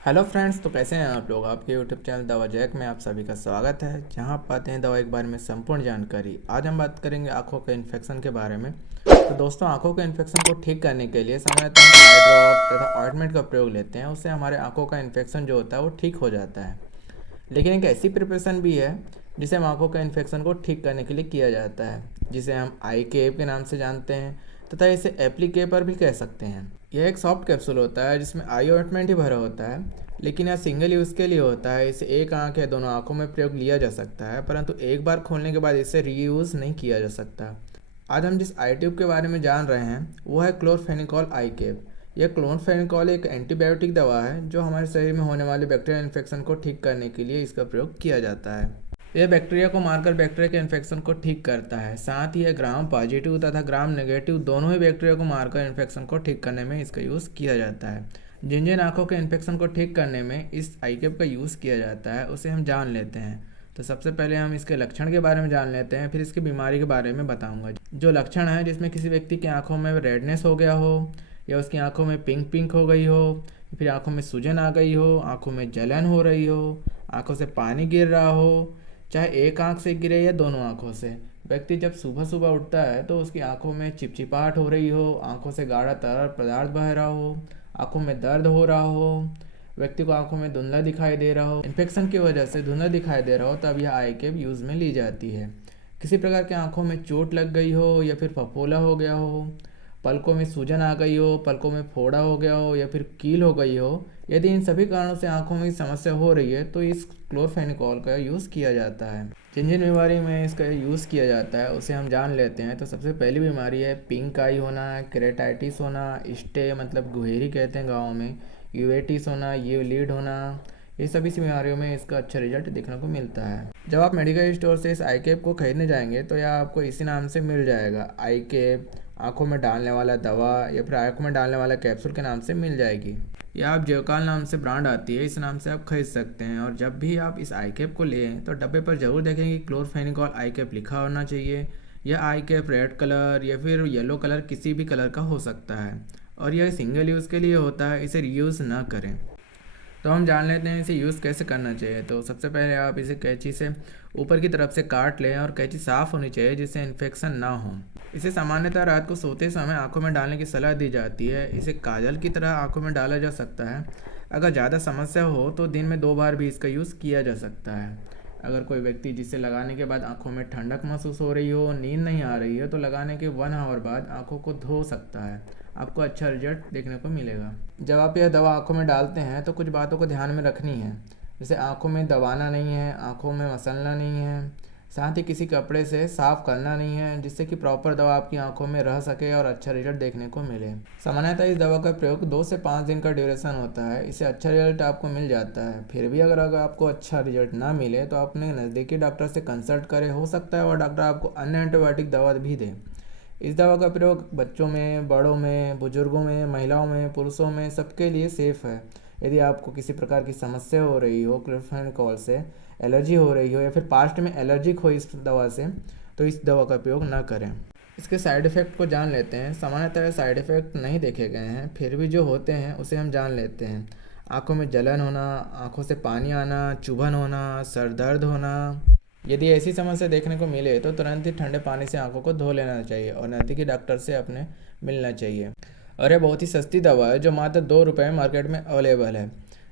Hello friends, तो कैसे हैं आप लोग। आपके यूट्यूब चैनल दवा जैक में आप सभी का स्वागत है, जहां आप पाते हैं दवा के बारे में संपूर्ण जानकारी। आज हम बात करेंगे आंखों के इन्फेक्शन के बारे में। तो दोस्तों, आंखों के इन्फेक्शन को ठीक करने के लिए सामान्यतः हम आई ड्रॉप तथा ऑइंटमेंट का प्रयोग लेते हैं। उससे हमारे आंखों का इन्फेक्शन जो होता है वो ठीक हो जाता है। लेकिन एक ऐसी प्रिपरेशन भी है जिसे हम आंखों का इन्फेक्शन को ठीक करने के लिए किया जाता है, जिसे हम आई केप के नाम से जानते हैं तथा इसे एप्लीकेपर भी कह सकते हैं। यह एक सॉफ्ट कैप्सूल होता है जिसमें आई ऑइंटमेंट ही भरा होता है, लेकिन यह सिंगल यूज़ के लिए होता है। इसे एक आंख या दोनों आंखों में प्रयोग लिया जा सकता है, परंतु एक बार खोलने के बाद इसे रीयूज़ नहीं किया जा सकता। आज हम जिस आई ट्यूब के बारे में जान रहे हैं वो है क्लोरफेनिकॉल आई कैप। यह क्लोरफेनिकॉल एक एंटीबायोटिक दवा है जो हमारे शरीर में होने वाले बैक्टीरियल इन्फेक्शन को ठीक करने के लिए इसका प्रयोग किया जाता है। यह बैक्टीरिया को मारकर बैक्टीरिया के इन्फेक्शन को ठीक करता है। साथ ही यह ग्राम पॉजिटिव तथा ग्राम नेगेटिव दोनों ही बैक्टीरिया को मारकर इन्फेक्शन को ठीक करने में इसका यूज़ किया जाता है। जिन जिन आँखों के इन्फेक्शन को ठीक करने में इस आई कैप का यूज़ किया जाता है उसे हम जान लेते हैं। तो सबसे पहले हम इसके लक्षण के बारे में जान लेते हैं, फिर इसकी बीमारी के बारे में बताऊंगा। जो लक्षण है, जिसमें किसी व्यक्ति की आंखों में रेडनेस हो गया हो, या उसकी आंखों में पिंक पिंक हो गई हो, फिर आंखों में सूजन आ गई हो, आंखों में जलन हो रही हो, आंखों से पानी गिर रहा हो, चाहे एक आंख से गिरे या दोनों आंखों से। व्यक्ति जब सुबह सुबह उठता है तो उसकी आंखों में चिपचिपाहट हो रही हो, आंखों से गाढ़ा तरल पदार्थ बह रहा हो, आंखों में दर्द हो रहा हो, व्यक्ति को आंखों में धुंधला दिखाई दे रहा हो, इन्फेक्शन की वजह से धुंधला दिखाई दे रहा हो, तब यह आई कैप यूज़ में ली जाती है। किसी प्रकार की आंखों में चोट लग गई हो या फिर फफोला हो गया हो, पलकों में सूजन आ गई हो, पलकों में फोड़ा हो गया हो या फिर कील हो गई हो, यदि इन सभी कारणों से आंखों में समस्या हो रही है तो इस क्लोरफेनिकॉल का यूज़ किया जाता है। जिन जिन बीमारी में इसका यूज़ किया जाता है उसे हम जान लेते हैं। तो सबसे पहली बीमारी है पिंक आई होना, केरेटाइटिस होना, स्टे मतलब गुहेरी कहते हैं गाँव में, यूवेटिस होना, यूलिड होना। ये सभी बीमारियों में इसका अच्छा रिजल्ट देखने को मिलता है। जब आप मेडिकल स्टोर से इस आई कैप को खरीदने जाएंगे तो यह आपको इसी नाम से मिल जाएगा, आई कैप। आँखों में डालने वाला दवा या फिर आँखों में डालने वाला कैप्सूल के नाम से मिल जाएगी। या आप जेवकाल नाम से ब्रांड आती है, इस नाम से आप खरीद सकते हैं। और जब भी आप इस आई कैप को लें तो डब्बे पर ज़रूर देखें कि क्लोरफेनिकॉल आई कैप लिखा होना चाहिए। यह आई कैप रेड कलर या फिर येलो कलर किसी भी कलर का हो सकता है, और यह सिंगल यूज़ के लिए होता है, इसे रीयूज़ ना करें। तो हम जान लेते हैं इसे यूज़ कैसे करना चाहिए। तो सबसे पहले आप इसे कैंची से ऊपर की तरफ से काट लें, और कैंची साफ़ होनी चाहिए जिससे इन्फेक्शन ना हो। इसे सामान्यतः रात को सोते समय आंखों में डालने की सलाह दी जाती है। इसे काजल की तरह आंखों में डाला जा सकता है। अगर ज़्यादा समस्या हो तो दिन में 2 बार भी इसका यूज़ किया जा सकता है। अगर कोई व्यक्ति जिसे लगाने के बाद आंखों में ठंडक महसूस हो रही हो, नींद नहीं आ रही है, तो लगाने के 1 आवर बाद आंखों को धो सकता है। आपको अच्छा रिजल्ट देखने को मिलेगा। जब आप यह दवा आंखों में डालते हैं तो कुछ बातों को ध्यान में रखनी है, जैसे आंखों में दबाना नहीं है, आंखों में मसलना नहीं है, साथ ही किसी कपड़े से साफ करना नहीं है, जिससे कि प्रॉपर दवा आपकी आंखों में रह सके और अच्छा रिजल्ट देखने को मिले। सामान्यतः इस दवा का प्रयोग 2 से 5 दिन का ड्यूरेशन होता है। इससे अच्छा रिजल्ट आपको मिल जाता है। फिर भी अगर आपको अच्छा रिजल्ट ना मिले तो अपने नज़दीकी डॉक्टर से कंसल्ट करें। हो सकता है और डॉक्टर आपको अन्य एंटीबायोटिक दवा भी दे। इस दवा का प्रयोग बच्चों में, बड़ों में, बुजुर्गों में, महिलाओं में, पुरुषों में, सबके लिए सेफ़ है। यदि आपको किसी प्रकार की समस्या हो रही हो, क्लोरफेनिकॉल से एलर्जी हो रही हो या फिर पास्ट में एलर्जिक हो इस दवा से, तो इस दवा का प्रयोग ना करें। इसके साइड इफ़ेक्ट को जान लेते हैं। सामान्यतः साइड इफ़ेक्ट नहीं देखे गए हैं, फिर भी जो होते हैं उसे हम जान लेते हैं। आँखों में जलन होना, आँखों से पानी आना, चुभन होना, सर दर्द होना। यदि ऐसी समस्या देखने को मिले तो तुरंत ही ठंडे पानी से आंखों को धो लेना चाहिए और नज़दीकी डॉक्टर से अपने मिलना चाहिए। और यह बहुत ही सस्ती दवा है जो मात्र 2 रुपये में मार्केट में अवेलेबल है।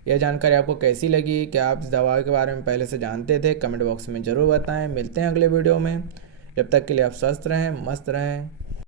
यह जानकारी आपको कैसी लगी? क्या आप इस दवा के बारे में पहले से जानते थे? कमेंट बॉक्स में ज़रूर बताएं। मिलते हैं अगले वीडियो में। जब तक के लिए आप स्वस्थ रहें, मस्त रहें।